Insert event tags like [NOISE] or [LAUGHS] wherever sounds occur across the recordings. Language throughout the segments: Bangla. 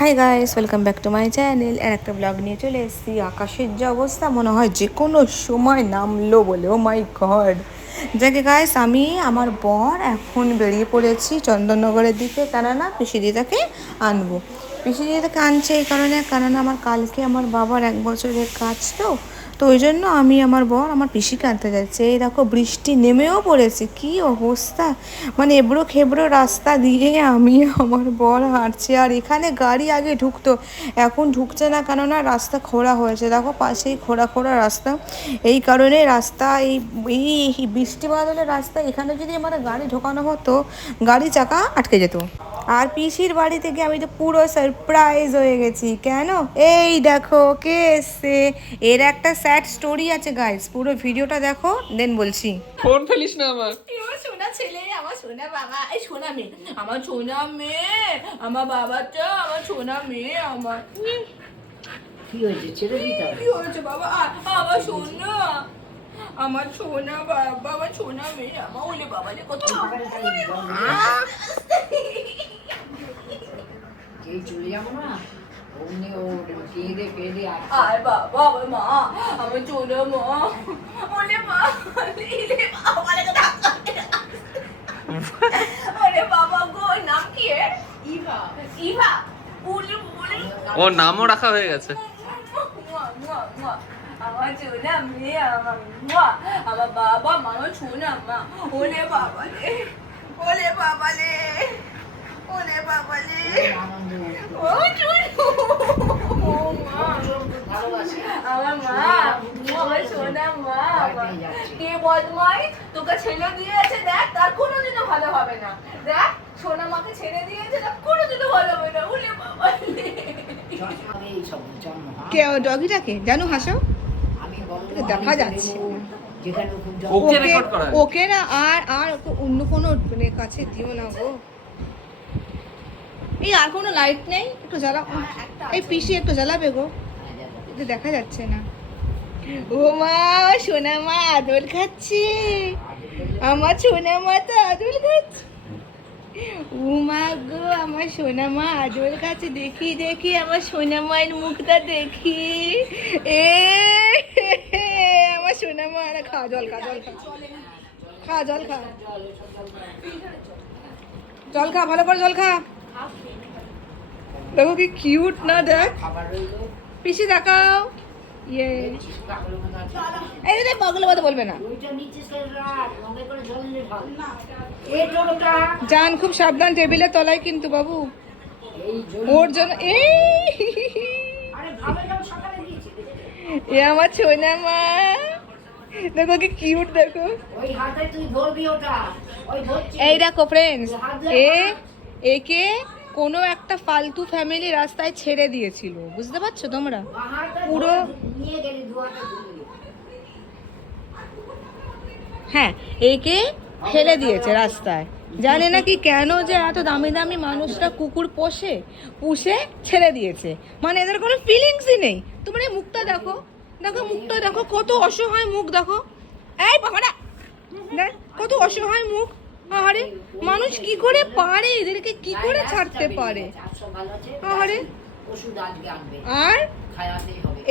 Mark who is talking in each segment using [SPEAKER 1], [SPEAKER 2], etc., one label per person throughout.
[SPEAKER 1] Hi guys welcome back to my channel আর একটা ব্লগ নিয়ে চলে এসেছি। আকাশের যে অবস্থা, মনে হয় যে কোনো সময় নামলো বলে। ও মাই গড যাকে গাইস আমি, আমার বর এখন বেরিয়ে পড়েছি চন্দননগরের দিকে। কেননা পিসি দিদাকে আনব। পিসি দিদাকে আনছে এই কারণে। কেননা, আমার কালকে আমার বাবার এক বছরের কাজ তো। তো ওই জন্য আমি আমার বর আমার পিসিকে আনতে যাচ্ছি। এই দেখো বৃষ্টি নেমেও পড়েছে, কি অবস্থা? মানে এবড়ো খেবড়ো রাস্তা দিয়ে আমি আমার বর হাঁটছি আর এখানে গাড়ি আগে ঢুকতো, এখন ঢুকছে না কেননা রাস্তা খোঁড়া হয়েছে। দেখো পাশেই খোঁড়া খোঁড়া রাস্তা, এই কারণে রাস্তা, এই এই বৃষ্টি বাদলের রাস্তা, এখানে যদি আমার গাড়ি ঢোকানো হতো, গাড়ি চাকা আটকে যেত। আর পিসির বাড়ি থেকে আমি তো পুরো সারপ্রাইজ হয়ে গেছি। কেন? এই দেখো কে এসছে? এর একটা স্যাড স্টোরি আছে গাইস পুরো ভিডিওটা দেখো দেন বলছি।
[SPEAKER 2] ফোন ফেলিস না আমার।
[SPEAKER 3] আমার সোনা ছেলে আমার সোনা বাবা। এই সোনা মেয়ে আমার সোনা মেয়ে আমার বাবাটা আমার সোনা মেয়ে আমার।
[SPEAKER 4] কি হয়েছে? ছেড়ে দিতে
[SPEAKER 3] কি হয়েছে বাবা? আমার সোনা আমার সোনা বাবা আমার সোনা মেয়ে আমার ওলে বাবা কত
[SPEAKER 4] যেই চলে যাব না? অমনি ও কেঁদে কেঁদে আসছে।
[SPEAKER 3] আর বাবা আমার মা আমার সোনা মা ওলে মা ইলে বাবা রে ধাক্কা ওরে বাবা গো নাম কি এর ইভা। ইভা উলি উলি।
[SPEAKER 2] ওর নামও রাখা হয়ে গেছে।
[SPEAKER 3] আমার সোনা মেয়ে আমার মা আমার বাবা মা সোনা মা। ওলে বাবা রে ওলে বাবা রে। ওলে বাবা রে। ও চুনু ও মা আমার মা আমার সোনা মা কে বদমাই তোকে ছেড়ে দিয়েছে দেখ তার কোনোদিনও ভালো হবে না। দেখ সোনা মাকে ছেড়ে দিয়েছে তার কোনোদিনও ভালো হবে না। ওলে বাবা রে
[SPEAKER 4] চশমা এই সব জন্ম হয়।
[SPEAKER 1] ডগিটাকে? জানো হাসো। দেখা যাচ্ছে।
[SPEAKER 2] ওকে
[SPEAKER 1] ওকে না আর আর অন্য কোনো মানে কাছে দিও না গো। এই আর কোনো লাইট নেই? একটু জ্বালা এই পিসি একটু জ্বালাবে গো। এটা দেখা যাচ্ছে না। ও মা সোনা মা আদর খাচ্ছে। আমার সোনা মা তো আদর খাচ্ছে। ও মা গো আমার সোনা মা আদর খাচ্ছে। দেখি দেখি আমার সোনা মায়ের মুখটা দেখি। এ আমার সোনা মা আরে খা জল খা জল খা। খা জল খা। জল খা ভালো করে জল খা। দেখো কি কিউট না দেখ। পিসি দেখাও। ইয়ে। এই কথা বলবে না। জান খুব সাবধান টেবিলের তলায় কিন্তু বাবু। ওর জন্য এই। এ আমার ছোনা মা দেখো কি কিউট দেখো। এই দেখো ফ্রেন্ডস এ একে কোনো একটা ফালতু ফ্যামিলি রাস্তায় ছেড়ে দিয়েছিল। বুঝতে পারছ তোমরা? পুরো- হ্যাঁ একে ফেলে দিয়েছে রাস্তায়। জানে না কি কেন যে এত দামি দামি মানুষরা কুকুর পোষে, পুষে, ছেড়ে দিয়েছে। মানে এদের কোনো ফিলিংসই নেই। তোমার এই মুখটা দেখো। দেখো মুখটা দেখো, কত অসহায় মুখ দেখো। এই বাবারা! দেখ, কত অসহায় মুখ। আরে মানুষ কি করে পারে? এদেরকে কি করে ছাড়তে পারে?
[SPEAKER 4] চারশো
[SPEAKER 1] আরে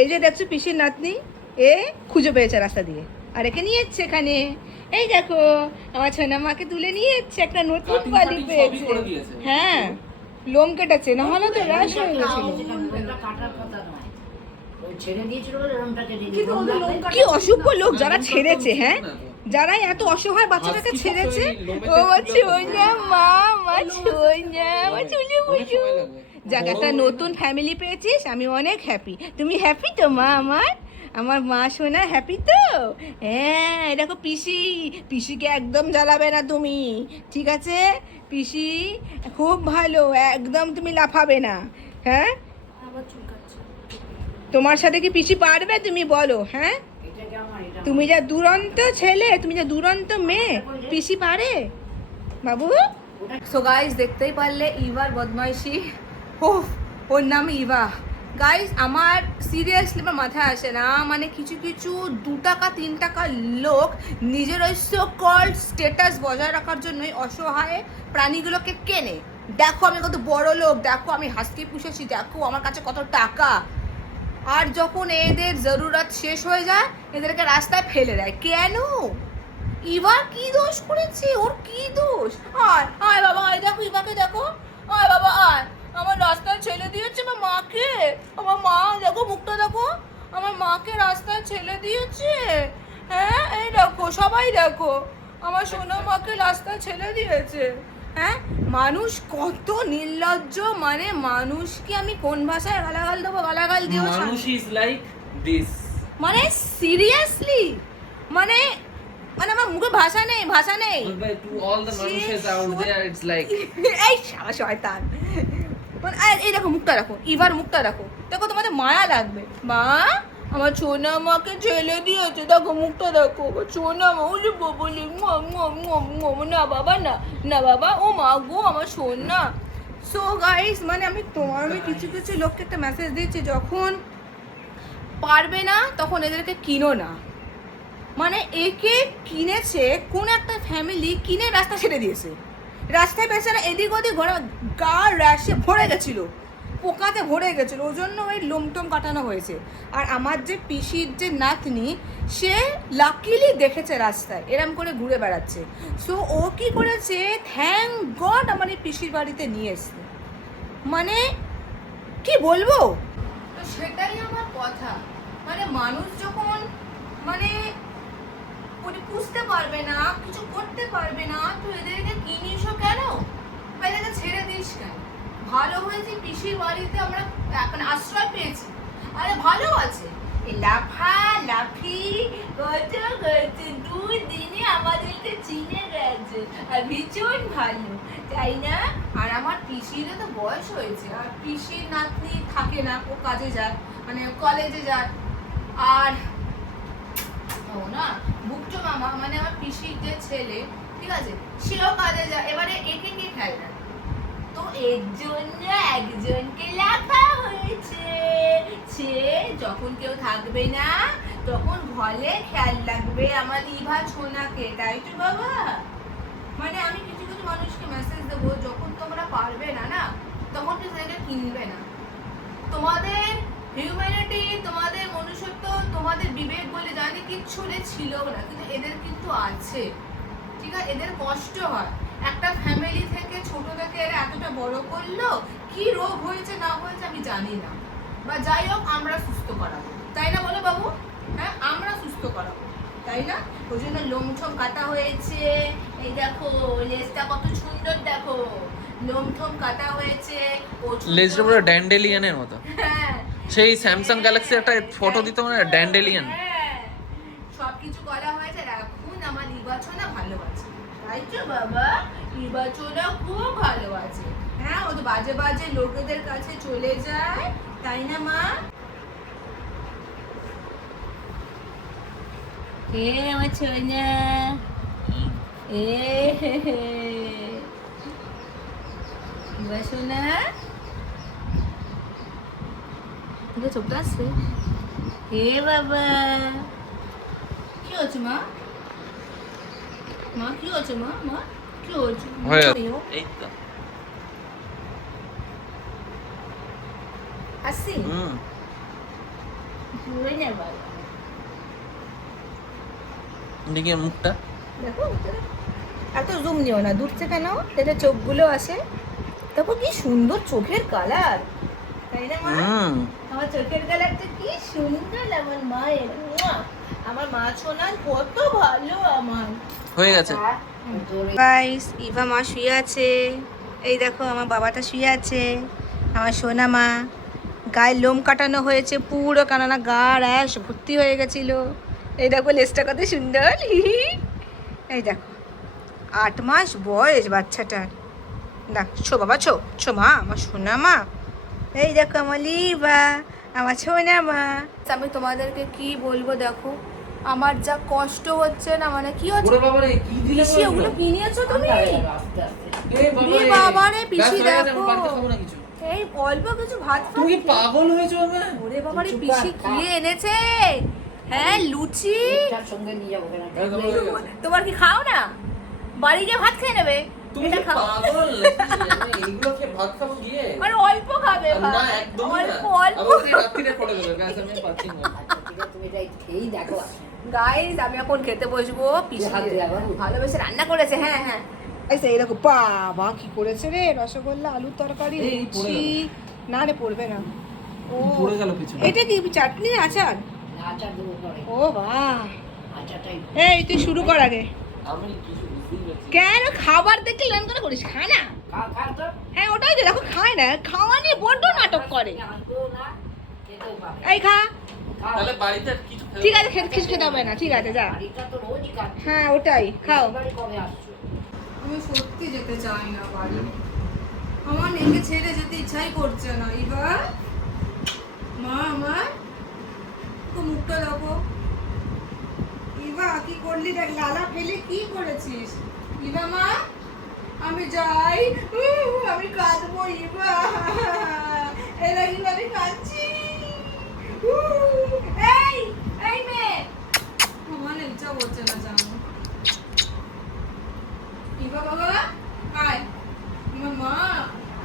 [SPEAKER 1] এই যে দেখছ পিসির নাতনি এ খুঁজে পেয়েছে রাস্তা দিয়ে। আর একে নিয়ে এসছে এখানে। এই দেখো আমার ছোনা মাকে তুলে নিয়ে এসছে একটা নতুন বালি পেয়েছে। হ্যাঁ লোম কেটেছে না হলে তো র্যাশ হয়ে গেছিল।
[SPEAKER 4] দিয়ে
[SPEAKER 1] কি অসভ্য লোক যারা ছেড়েছে হ্যাঁ? যারা এত অসহায় বাচ্চাটাকে ছেড়েছে ও ছোনা মা আমার ছোনা আমার চুলে বুঝু যাক একটা নতুন ফ্যামিলি পেয়েছিস আমি অনেক হ্যাপি তুমি হ্যাপি তো মা আমার? আমার মা শোনা হ্যাপি তো? হ্যাঁ এই দেখো পিসি পিসিকে একদম জ্বালাবে না তুমি ঠিক আছে? পিসি খুব ভালো একদম তুমি লাফাবে না হ্যাঁ? তোমার সাথে কি পিসি পারবে তুমি বলো হ্যাঁ? তুমি যা দুরন্ত ছেলে, তুমি যা দুরন্ত মেয়ে, পিসি পারে? বাবু? সো গাইস দেখতেই পারলে ইভার বদমাইশি। ও ওর নাম ইভা। গাইস আমার সিরিয়াসলি আমার মাথায় আসে না মানে কিছু কিছু দু টাকা, তিন টাকার লোক নিজের ওই সো কল্ড স্টেটাস বজায় রাখার জন্যই অসহায় প্রাণীগুলোকে কেনে। দেখো আমি কত বড় লোক, দেখো আমি হাসকি পুষেছি, দেখো আমার কাছে কত টাকা। আর যখন এদের জরুরত শেষ হয়ে যায়, এদেরকে রাস্তায় ফেলে দেয়। কেন? ইবার কি দোষ করেছে? ওর কি দোষ? আয় আয় বাবা, আয়, দেখো ইভাকে দেখো। আয় বাবা, আয়। আমার রাস্তায় ছেলে দিয়েছে আমার মাকে। আমার মা, দেখো মুখটা, দেখো। আমার মাকে রাস্তায় ছেলে দিয়েছে। হ্যাঁ এই দেখো, সবাই দেখো। আমার সোনা মাকে রাস্তায় ছেলে দিয়েছে। হ্যাঁ? মানুষ কত নির্লজ্জ মানে মানুষকে আমি কোন ভাষায় গালাগাল দেবো? গালাগাল দিও
[SPEAKER 2] মানুষ ইজ লাইক দিস
[SPEAKER 1] মানে সিরিয়াসলি মানে মানে আমার মুখে ভাষা নেই ভাষা নেই।
[SPEAKER 2] টু অল দ্য মানুষেস আউট দেয়ার ইটস লাইক
[SPEAKER 1] এই শালা শয়তান। মানে এই দেখো মুখটা রাখো ইভার মুখটা রাখো। দেখো তোমাদের মায়া লাগবে। মা আমার ছোনা মাকে ছেলে দিয়েছে, দেখো মুখটা দেখো ছোনা মা ওলি বলি না বাবা, না না বাবা, ও মা গো, আমার সোনা। সো গাইস মানে আমি তোমার আমি কিছু কিছু লোককে একটা মেসেজ দিচ্ছি, যখন পারবে না, তখন এদেরকে কিনো না। মানে একে কিনেছে, কোন একটা ফ্যামিলি কিনে রাস্তা ছেড়ে দিয়েছে। রাস্তায় বেচারা এদিক ওদিক ঘোরা, গা র্যাশে ভরে গেছিল। পোকাতে ভরে গেছিল, ওই জন্য ওই লোমটোম কাটানো হয়েছে। আর আমার যে পিসির যে নাতনি, সে লাকিলি দেখেছে রাস্তায়, এরম করে ঘুরে বেড়াচ্ছে। সো ও কি করেছে? থ্যাংক গড আমার এই পিসির বাড়িতে নিয়ে এসছে। মানে কি বলব? তো সেটাই আমার কথা। মানে মানুষ যখন মানে উনি পুষতে পারবে না, কিছু করতে পারবে না, তো এদেরকে কিনিসও কেন? এদেরকে ছেড়ে দিস কেন? ভালো হয়েছে, পিসির বাড়িতে আমরা এখন আশ্রয় পেয়েছি। আরে ভালো আছে। লাফা লাফি কত কত দুই দিনে আমাদেরকে চিনে গেছে। আর ভীষণ ভালো, তাই না? আর আমার পিসিরও তো বয়স হয়েছে। আর পিসির নাতনি থাকে না, ও কাজে যায় মানে কলেজে যায়। আর ও না বুকটো মামা মানে আমার পিসির যে ছেলে, ঠিক আছে, সেও কাজে যায়। এবারে একে কে রাখে তো এর জন্য একজনকে লেখা হয়েছে। সে যখন কেউ থাকবে না, তখন ঘরে খেয়াল লাগবে আমার ইভা ছোনাকে, তাই তো বাবা? মানে আমি কিছু কিছু মানুষকে মেসেজ দেবো, যখন তোমরা পারবে না না, তখন তো তাদেরকে কিনবে না। তোমাদের হিউম্যানিটি তোমাদের মনুষ্যত্ব, তোমাদের বিবেক বলে জানি কিচ্ছু ছিল না, কিন্তু এদের কিন্তু আছে। ঠিক আছে? এদের কষ্ট হয়। একটা ফ্যামিলি থেকে ছোট থেকে এরা এতটা বড় করল কি রোগ হয়েছে না হয়েছে আমি জানি না। বা যাই হোক আমরা সুস্থ করাবো। তাই না বলো বাবু? হ্যাঁ আমরা সুস্থ করাবো। তাই না? ওই জন্য লোমঠম কাটা হয়েছে। এই দেখো লেজটা কত সুন্দর দেখো। লোমঠম কাটা হয়েছে।
[SPEAKER 2] লেজটা পুরো ড্যান্ডেলিয়ানের মতো।
[SPEAKER 1] হ্যাঁ।
[SPEAKER 2] সেই স্যামসাং গ্যালাক্সি একটা ফটো দিতে মানে ড্যান্ডেলিয়ান
[SPEAKER 1] সব কিছু করা হয়েছে আর এখন আমার নির্বাচনা ভালো আছে তাই তো বাবা নির্বাচনা খুব ভালো আছে। হ্যাঁ ও তো বাজে বাজে লোকেদের কাছে চলে যায়, তাই না মা? এ আমার ছোনা এ হে বাবা। কি হচ্ছে মা? মা কি হচ্ছে মা মা কি হচ্ছে
[SPEAKER 2] হয়ে এই তো
[SPEAKER 1] আসছি
[SPEAKER 2] হুম
[SPEAKER 1] ঘুরে না বাবা
[SPEAKER 2] দেখি মুখটা
[SPEAKER 1] দেখো এত জুম নিও না দূর থেকে নাও এটা চোখগুলো আসে দেখো কি সুন্দর চোখের কালার তাই না মা আমার চোখের কালারটা কি সুন্দর আমার মায়ের মুয়া। আমার মা ছোনার কত ভালো আমার
[SPEAKER 2] হয়ে গেছে।
[SPEAKER 1] গাইস ইভা মা শুয়ে আছে। এই দেখো, আমার বাবাটা শুয়ে আছে, আমার সোনা মা। গায়ে লোম কাটানো হয়েছে, পুরো কানানা গা র্যাশ ভর্তি হয়ে গেছিল। এই দেখো লেজটা কত সুন্দর। এই দেখো, আট মাস বয়স বাচ্চাটার। দেখ ছো বাবা, ছো ছো মা, আমার সোনা মা। এই দেখো, আমার লিবা আমার সোনা মা। আমি তোমাদেরকে কি বলব, দেখো আমার যা কষ্ট হচ্ছে না মানে কি হচ্ছে?
[SPEAKER 2] ওরে বাবা রে কি দিলে
[SPEAKER 1] পিসি ওগুলো কি নিয়েছো তুমি?
[SPEAKER 2] এই বাবা রে।
[SPEAKER 1] বাবা পিসি দেখো।
[SPEAKER 2] আমি বাড়িতে খাব না কিছু।
[SPEAKER 1] এই অল্প কিছু ভাত
[SPEAKER 2] তুমি পাগল হয়েছো
[SPEAKER 1] ওরে বাবা রে পিসি কি এনেছে। হ্যাঁ লুচি। তোমার কি খাও না? বাড়ি গিয়ে ভাত খেয়ে নেবে।
[SPEAKER 3] মানে অল্প খাবে অল্প অল্প। [LAUGHS]
[SPEAKER 2] আমি আর পাচ্ছি না
[SPEAKER 4] ঠিক আছে তুমি এটা খেয়েই দেখো।
[SPEAKER 3] গাইস আমি এখন খেতে বসবো? ভালোবেসে রান্না করেছে হ্যাঁ হ্যাঁ।
[SPEAKER 1] এই সেই দেখো বাবা কি করেছে রে? রসগোল্লা আলুর তরকারি লুচি। না রে পড়বে না। ও।
[SPEAKER 2] পড়ে গেল পিছনে।
[SPEAKER 1] এটা কি চাটনি আচার?
[SPEAKER 4] আচার দেবো পরে।
[SPEAKER 1] ও বাহ।
[SPEAKER 4] আচারটাই
[SPEAKER 1] এই তুই শুরু কর আগে।
[SPEAKER 2] আমি কিছু।
[SPEAKER 1] কেন খাবার দেখলে লেন করে করিস? খা না।
[SPEAKER 4] খা খা তো
[SPEAKER 1] হ্যাঁ ওটাই তো দেখো খায় না। খাওয়া নিয়ে বড্ড নাটক করে। এই খা।
[SPEAKER 2] তাহলে বাড়িতে কিছু
[SPEAKER 1] ঠিক আছে খেতে কিছু খেতে হবে না ঠিক আছে যা। হ্যাঁ ওটাই খাও।
[SPEAKER 4] বাড়ি কবে আসছো?
[SPEAKER 1] আমি সত্যি যেতে চাই না বাড়ি। আমার ছেড়ে যেতে ইচ্ছাই করছে না। এবার মা আমার তো মুখটা দেখো। ইবা কি করলি দেখ লালা ফেলে কি করেছিস? ইবা মা আমি যাই। আমি কাঁদবো ইবা এরা ইবা আমি কাঁদছি উহ, এই এই মেয়ে আমার না ইচ্ছা করছে না জানো? ইবা বাবা আয়। আমার মা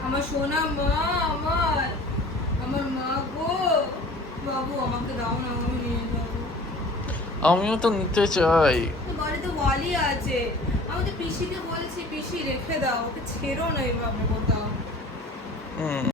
[SPEAKER 1] আমার সোনা মা আমার আমার মা গো। বাবু আমাকে দাও না আমি নিয়ে যাব
[SPEAKER 2] আমিও তো নিতে চাই।
[SPEAKER 1] বাড়িতে ওয়ালি আছে। আমি তো পিসিকে বলেছি পিসি রেখে দাও ওকে ছেড়ো না এইভাবে কোথাও।
[SPEAKER 2] হুম।